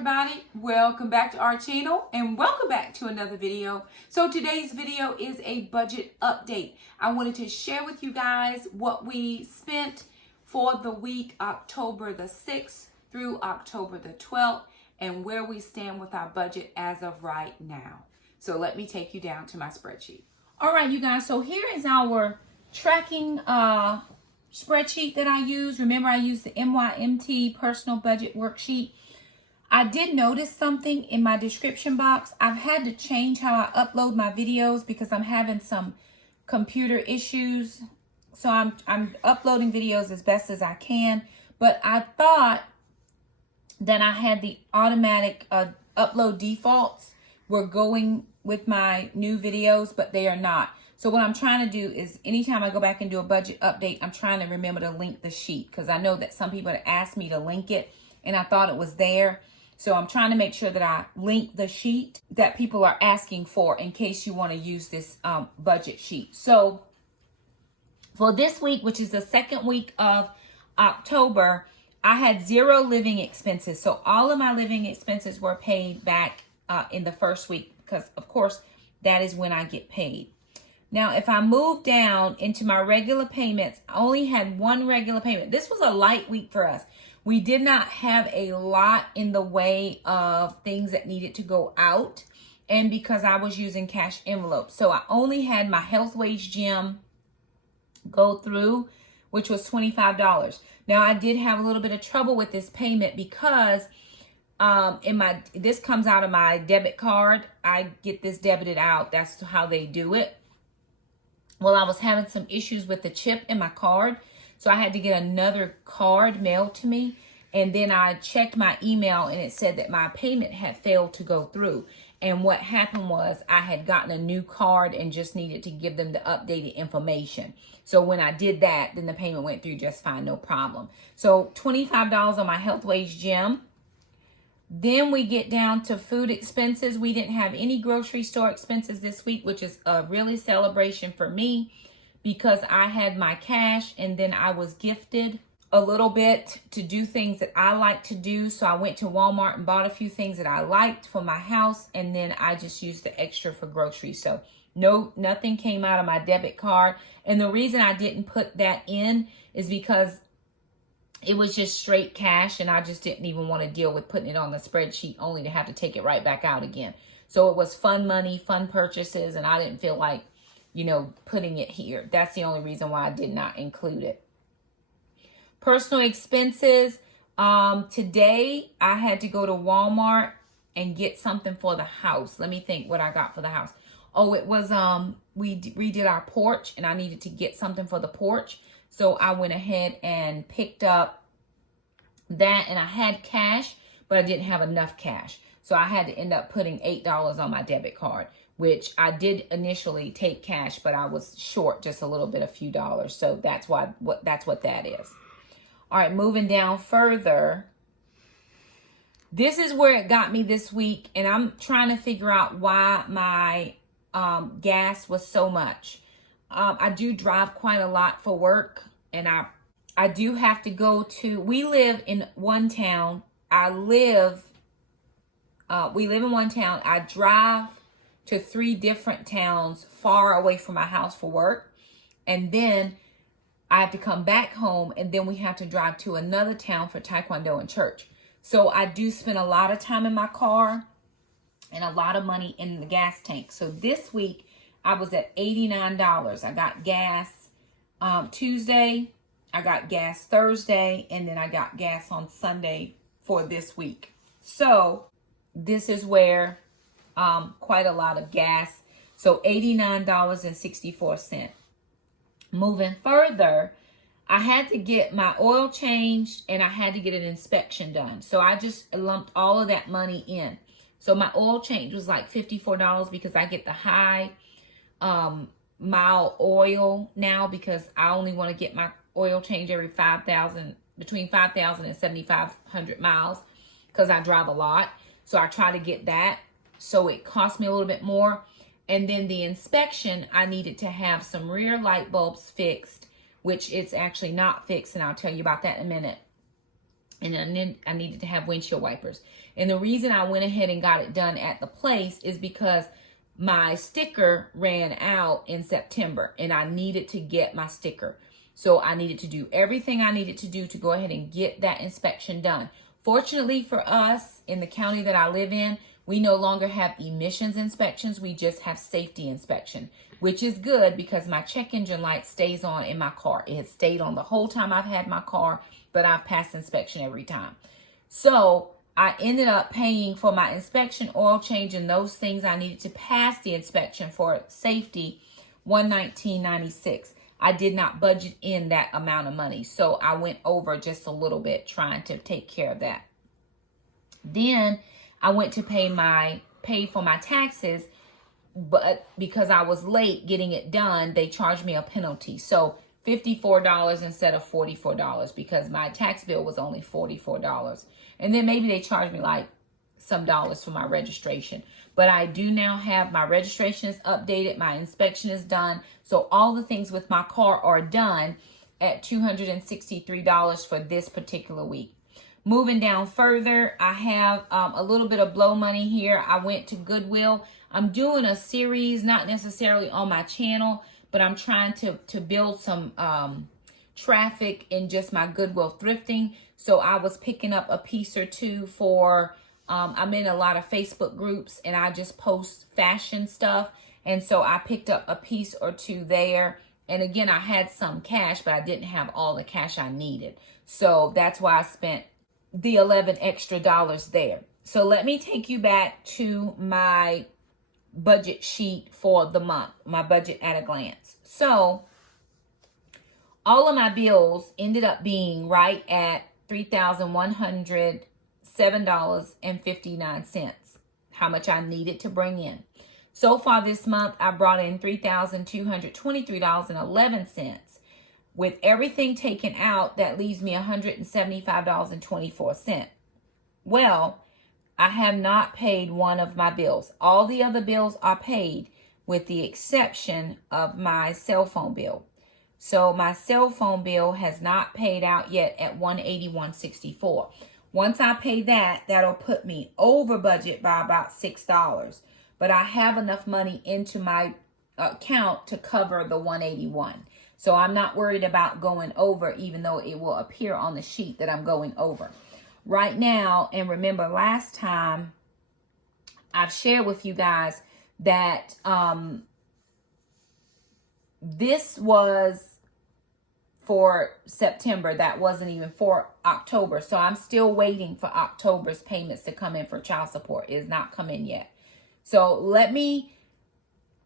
everybody, welcome back to our channel and welcome back to another video. So today's video is a budget update. I wanted to share with you guys what we spent for the week October the 6th through October the 12th and where we stand with our budget as of right now. So let me take you down to my spreadsheet. All right, you guys, so here is our tracking spreadsheet that I use. Remember, I use the MYMT personal budget worksheet. I did notice something in my description box. I've had to change how I upload my videos because I'm having some computer issues. So I'm uploading videos as best as I can. But I thought that I had the automatic upload defaults were going with my new videos, but they are not. So what I'm trying to do is anytime I go back and do a budget update, I'm trying to remember to link the sheet because I know that some people have asked me to link it and I thought it was there. So I'm trying to make sure that I link the sheet that people are asking for in case you want to use this budget sheet. So for this week, which is the second week of October, I had 0 living expenses. So all of my living expenses were paid back in the first week because, of course, that is when I get paid. Now, if I move down into my regular payments, I only had 1 regular payment. This was a light week for us. We did not have a lot in the way of things that needed to go out. And because I was using cash envelopes. So I only had my health wage gym go through, which was $25. Now, I did have a little bit of trouble with this payment because this comes out of my debit card. I get this debited out. That's how they do it. Well, I was having some issues with the chip in my card. So I had to get another card mailed to me. And then I checked my email and it said that my payment had failed to go through. And what happened was I had gotten a new card and just needed to give them the updated information. So when I did that, then the payment went through just fine, no problem. So $25 on my health wage gym. Then we get down to food expenses. We didn't have any grocery store expenses this week, which is a really celebration for me because I had my cash and then I was gifted a little bit to do things that I like to do. So I went to Walmart and bought a few things that I liked for my house. And then I just used the extra for groceries. So nothing came out of my debit card. And the reason I didn't put that in is because it was just straight cash and I just didn't even want to deal with putting it on the spreadsheet only to have to take it right back out again. So it was fun money, fun purchases, and I didn't feel like, putting it here. That's the only reason why I did not include it. Personal expenses. Today I had to go to Walmart and get something for the house. Let me think what I got for the house. Oh, it was, we redid our porch and I needed to get something for the porch. So I went ahead and picked up that and I had cash, but I didn't have enough cash. So I had to end up putting $8 on my debit card, which I did initially take cash, but I was short just a little bit, a few dollars. So that's what that is. All right, moving down further. This is where it got me this week, and I'm trying to figure out why my gas was so much. I do drive quite a lot for work, and I do have to go to, we live in one town. We live in one town. I drive to 3 different towns far away from my house for work. And then I have to come back home, and then we have to drive to another town for Taekwondo and church. So I do spend a lot of time in my car and a lot of money in the gas tank. So this week, I was at $89. I got gas Tuesday, I got gas Thursday, and then I got gas on Sunday for this week. So this is where quite a lot of gas. So $89.64. Moving further, I had to get my oil changed and I had to get an inspection done. So I just lumped all of that money in. So my oil change was like $54 because I get the high mile oil now because I only want to get my oil change every between 5,000 and 7,500 miles because I drive a lot. So I try to get that. So it cost me a little bit more. And then the inspection, I needed to have some rear light bulbs fixed, which it's actually not fixed. And I'll tell you about that in a minute. and then I needed to have windshield wipers. And the reason I went ahead and got it done at the place is because my sticker ran out in September and I needed to get my sticker. So I needed to do everything I needed to do to go ahead and get that inspection done. Fortunately for us in the county that I live in, we no longer have emissions inspections. We just have safety inspection, which is good because my check engine light stays on in my car. It has stayed on the whole time I've had my car, but I've passed inspection every time. So I ended up paying for my inspection, oil change, and those things I needed to pass the inspection for safety, $119.96. I did not budget in that amount of money, so I went over just a little bit trying to take care of that. Then I went to pay for my taxes, but because I was late getting it done, they charged me a penalty. So $54 instead of $44 because my tax bill was only $44. And then maybe they charged me like some dollars for my registration. But I do now have my registration is updated. My inspection is done. So all the things with my car are done at $263 for this particular week. Moving down further, I have a little bit of blow money here. I went to Goodwill. I'm doing a series, not necessarily on my channel, but I'm trying to build some traffic in just my Goodwill thrifting. So I was picking up a piece or two for, I'm in a lot of Facebook groups and I just post fashion stuff. And so I picked up a piece or two there. And again, I had some cash, but I didn't have all the cash I needed. So that's why I spent the $11 extra there. So let me take you back to my budget sheet for the month, my budget at a glance. So all of my bills ended up being right at $3,107.59, how much I needed to bring in. So far this month, I brought in $3,223.11. With everything taken out, that leaves me $175.24. Well, I have not paid one of my bills. All the other bills are paid with the exception of my cell phone bill. So my cell phone bill has not paid out yet at $181.64. Once I pay that, that'll put me over budget by about $6. But I have enough money into my account to cover the $181. So I'm not worried about going over, even though it will appear on the sheet that I'm going over. Right now, and remember last time I've shared with you guys that this was for September. That wasn't even for October. So I'm still waiting for October's payments to come in for child support. It has not come in yet. So let me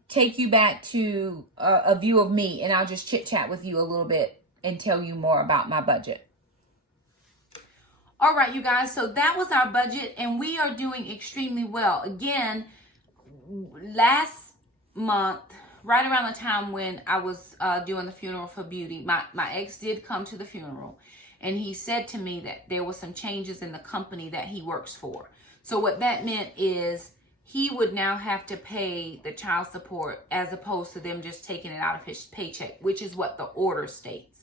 take you back to a view of me, and I'll just chit chat with you a little bit and tell you more about my budget. All right, you guys, so that was our budget, and we are doing extremely well. Again, last month, right around the time when I was doing the funeral for Beauty, my ex did come to the funeral, and he said to me that there were some changes in the company that he works for. So what that meant is he would now have to pay the child support as opposed to them just taking it out of his paycheck, which is what the order states.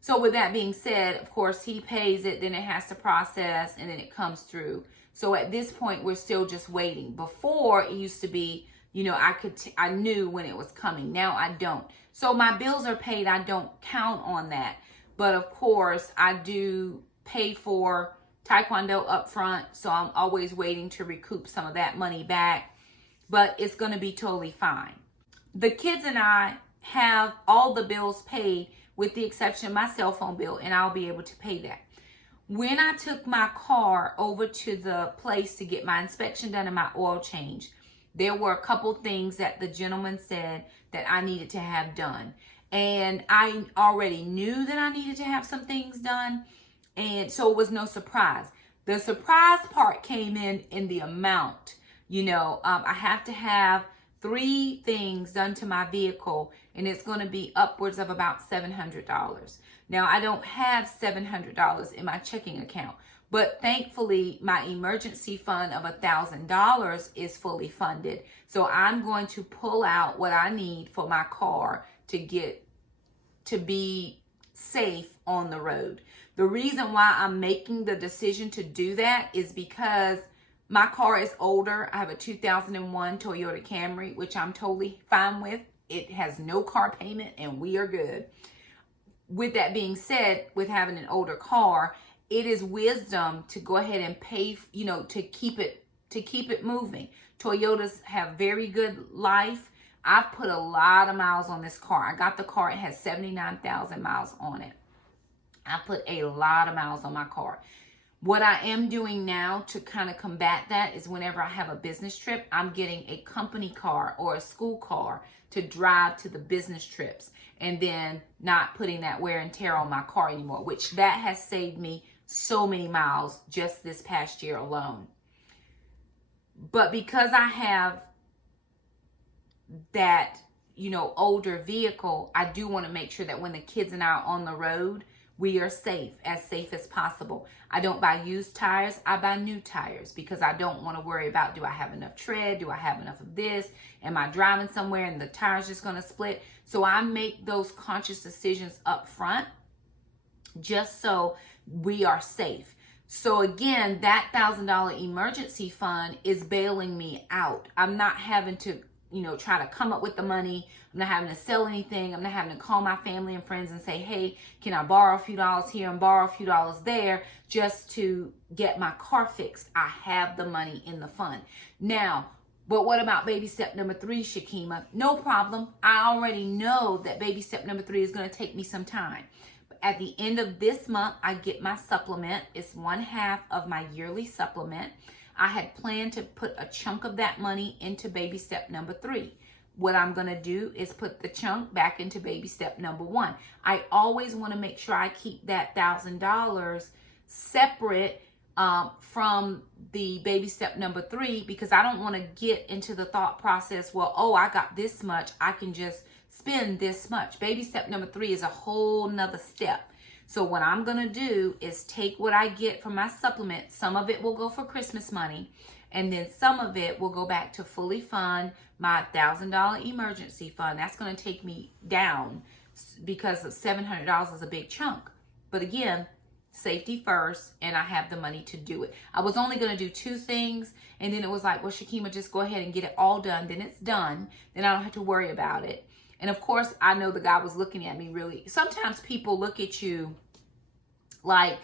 So with that being said, of course, he pays it, then it has to process, and then it comes through. So at this point, we're still just waiting. Before, it used to be, you know, I knew when it was coming. Now I don't. So my bills are paid. I don't count on that. But of course, I do pay for Taekwondo up front, so I'm always waiting to recoup some of that money back, but it's going to be totally fine. The kids and I have all the bills paid with the exception of my cell phone bill, and I'll be able to pay that. When I took my car over to the place to get my inspection done and my oil change, there were a couple things that the gentleman said that I needed to have done, and I already knew that I needed to have some things done. And so it was no surprise. The surprise part came in the amount. You know, I have to have 3 things done to my vehicle, and it's going to be upwards of about $700. Now, I don't have $700 in my checking account, but thankfully, my emergency fund of $1,000 is fully funded. So I'm going to pull out what I need for my car to be safe on the road. The reason why I'm making the decision to do that is because my car is older. I have a 2001 Toyota Camry, which I'm totally fine with. It has no car payment and we are good. With that being said, with having an older car, it is wisdom to go ahead and pay, to keep it moving. Toyotas have very good life. I've put a lot of miles on this car. I got the car, it has 79,000 miles on it. I put a lot of miles on my car. What I am doing now to kind of combat that is whenever I have a business trip, I'm getting a company car or a school car to drive to the business trips, and then not putting that wear and tear on my car anymore, which that has saved me so many miles just this past year alone. But because I have that, older vehicle, I do want to make sure that when the kids and I are on the road, we are safe as possible. I don't buy used tires. I buy new tires because I don't want to worry about, do I have enough tread? Do I have enough of this? Am I driving somewhere and the tire's just going to split? So I make those conscious decisions up front just so we are safe. So again, that $1,000 emergency fund is bailing me out. I'm not having to, try to come up with the money. I'm not having to sell anything. I'm not having to call my family and friends and say, hey, can I borrow a few dollars here and borrow a few dollars there just to get my car fixed? I have the money in the fund. Now, but what about baby step number 3, Shakima? No problem. I already know that baby step number 3 is going to take me some time. At the end of this month, I get my supplement. It's 1/2 of my yearly supplement. I had planned to put a chunk of that money into baby step number 3. What I'm going to do is put the chunk back into baby step number 1. I always want to make sure I keep that $1,000 separate from the baby step number 3, because I don't want to get into the thought process, well, oh, I got this much, I can just spend this much. Baby step number 3 is a whole nother step. So what I'm going to do is take what I get from my supplement. Some of it will go for Christmas money, and then some of it will go back to fully fund my $1,000 emergency fund. That's going to take me down because of $700 is a big chunk. But again, safety first, and I have the money to do it. I was only going to do 2 things, and then it was like, well, Shakima, just go ahead and get it all done. Then it's done. Then I don't have to worry about it. And of course, I know the guy was looking at me really. Sometimes people look at you like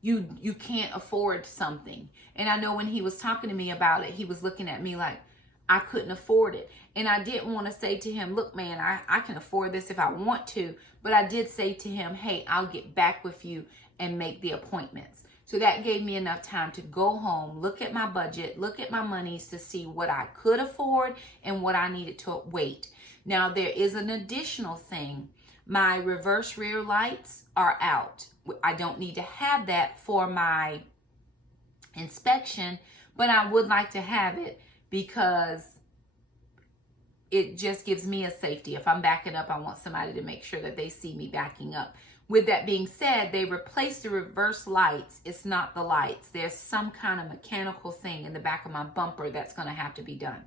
you can't afford something. And I know when he was talking to me about it, he was looking at me like I couldn't afford it. And I didn't want to say to him, look, man, I can afford this if I want to. But I did say to him, hey, I'll get back with you and make the appointments. So that gave me enough time to go home, look at my budget, look at my monies to see what I could afford and what I needed to wait. Now, there is an additional thing. My reverse rear lights are out. I don't need to have that for my inspection, but I would like to have it because it just gives me a safety. If I'm backing up, I want somebody to make sure that they see me backing up. With that being said, they replaced the reverse lights. It's not the lights. There's some kind of mechanical thing in the back of my bumper that's going to have to be done.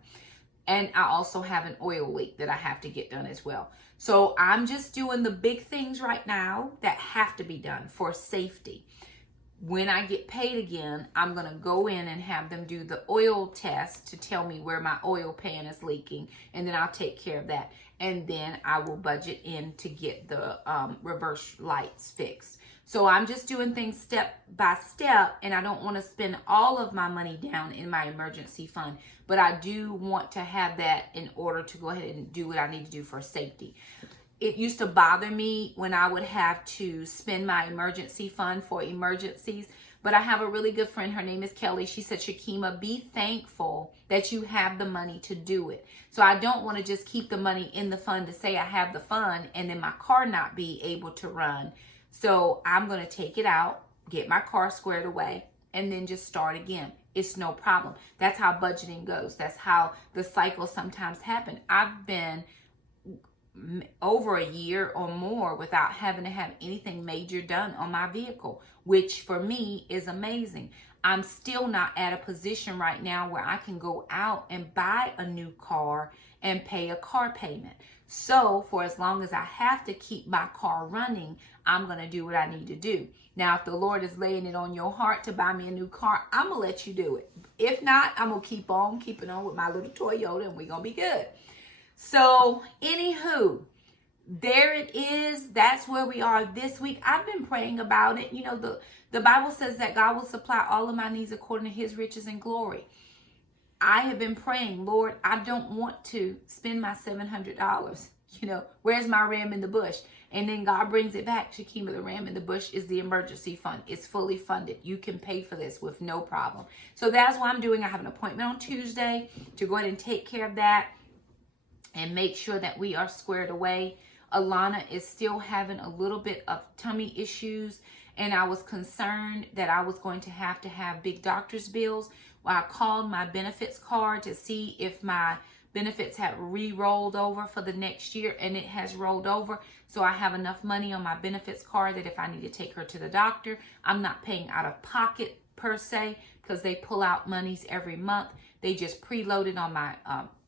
And I also have an oil leak that I have to get done as well. So I'm just doing the big things right now that have to be done for safety. When I get paid again, I'm going to go in and have them do the oil test to tell me where my oil pan is leaking. And then I'll take care of that. And then I will budget in to get the reverse lights fixed. So I'm just doing things step by step, and I don't want to spend all of my money down in my emergency fund, but I do want to have that in order to go ahead and do what I need to do for safety. It used to bother me when I would have to spend my emergency fund for emergencies, but I have a really good friend. Her name is Kelly. She said, Shakima, be thankful that you have the money to do it. So I don't want to just keep the money in the fund to say I have the fund and then my car not be able to run. So I'm going to take it out, get my car squared away, and then just start again. It's no problem. That's how budgeting goes. That's how the cycles sometimes happen. I've been over a year or more without having to have anything major done on my vehicle, which for me is amazing. I'm still not at a position right now where I can go out and buy a new car and pay a car payment. So for as long as I have to keep my car running, I'm going to do what I need to do. Now, if the Lord is laying it on your heart to buy me a new car, I'm going to let you do it. If not, I'm going to keep on keeping on with my little Toyota, and we're going to be good. So anywho, there it is. That's where we are this week. I've been praying about it. You know, the Bible says that God will supply all of my needs according to his riches and glory. I have been praying, Lord, I don't want to spend my $700. You know, where's my ram in the bush? And then God brings it back. Shakima, the ram in the bush is the emergency fund. It's fully funded. You can pay for this with no problem. So that's what I'm doing. I have an appointment on Tuesday to go ahead and take care of that and make sure that we are squared away. Alana is still having a little bit of tummy issues, and I was concerned that I was going to have big doctor's bills. Well, I called my benefits card to see if my benefits had re-rolled over for the next year, and it has rolled over. So I have enough money on my benefits card that if I need to take her to the doctor, I'm not paying out of pocket per se, because they pull out monies every month. They just preloaded on my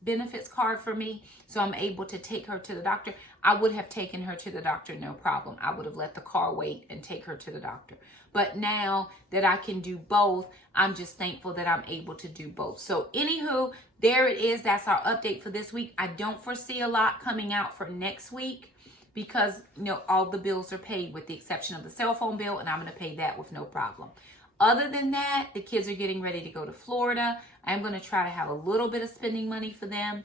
benefits card for me, so I'm able to take her to the doctor. I would have taken her to the doctor, no problem. I would have let the car wait and take her to the doctor. But now that I can do both, I'm just thankful that I'm able to do both. So anywho, there it is. That's our update for this week. I don't foresee a lot coming out for next week because, you know, all the bills are paid with the exception of the cell phone bill, and I'm going to pay that with no problem. Other than that, the kids are getting ready to go to Florida. I'm going to try to have a little bit of spending money for them,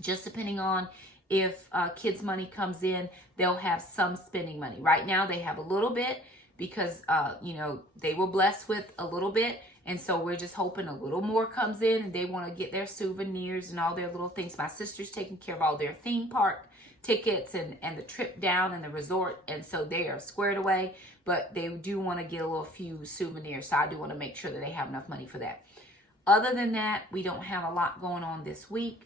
just depending on if kids' money comes in, they'll have some spending money. Right now, they have a little bit because, you know, they were blessed with a little bit. And so we're just hoping a little more comes in, and they want to get their souvenirs and all their little things. My sister's taking care of all their theme park tickets and the trip down and the resort. And so they are squared away, but they do want to get a little few souvenirs. So I do want to make sure that they have enough money for that. Other than that, we don't have a lot going on this week.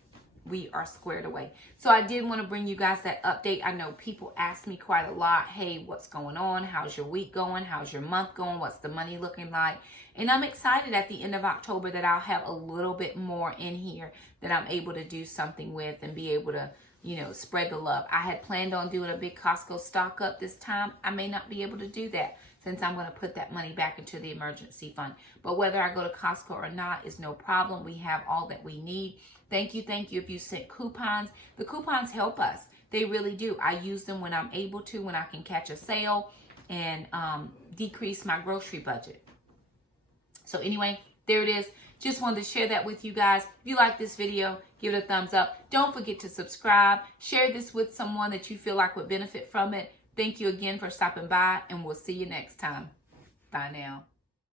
We are squared away. So I did want to bring you guys that update. I know people ask me quite a lot, hey, what's going on? How's your week going? How's your month going? What's the money looking like? And I'm excited at the end of October that I'll have a little bit more in here that I'm able to do something with and be able to, you know, spread the love. I had planned on doing a big Costco stock up this time. I may not be able to do that since I'm going to put that money back into the emergency fund. But whether I go to Costco or not is no problem. We have all that we need. Thank you if you sent coupons. The coupons help us. They really do. I use them when I'm able to, when I can catch a sale and decrease my grocery budget. So anyway, there it is. Just wanted to share that with you guys. If you like this video, give it a thumbs up. Don't forget to subscribe. Share this with someone that you feel like would benefit from it. Thank you again for stopping by, and we'll see you next time. Bye now.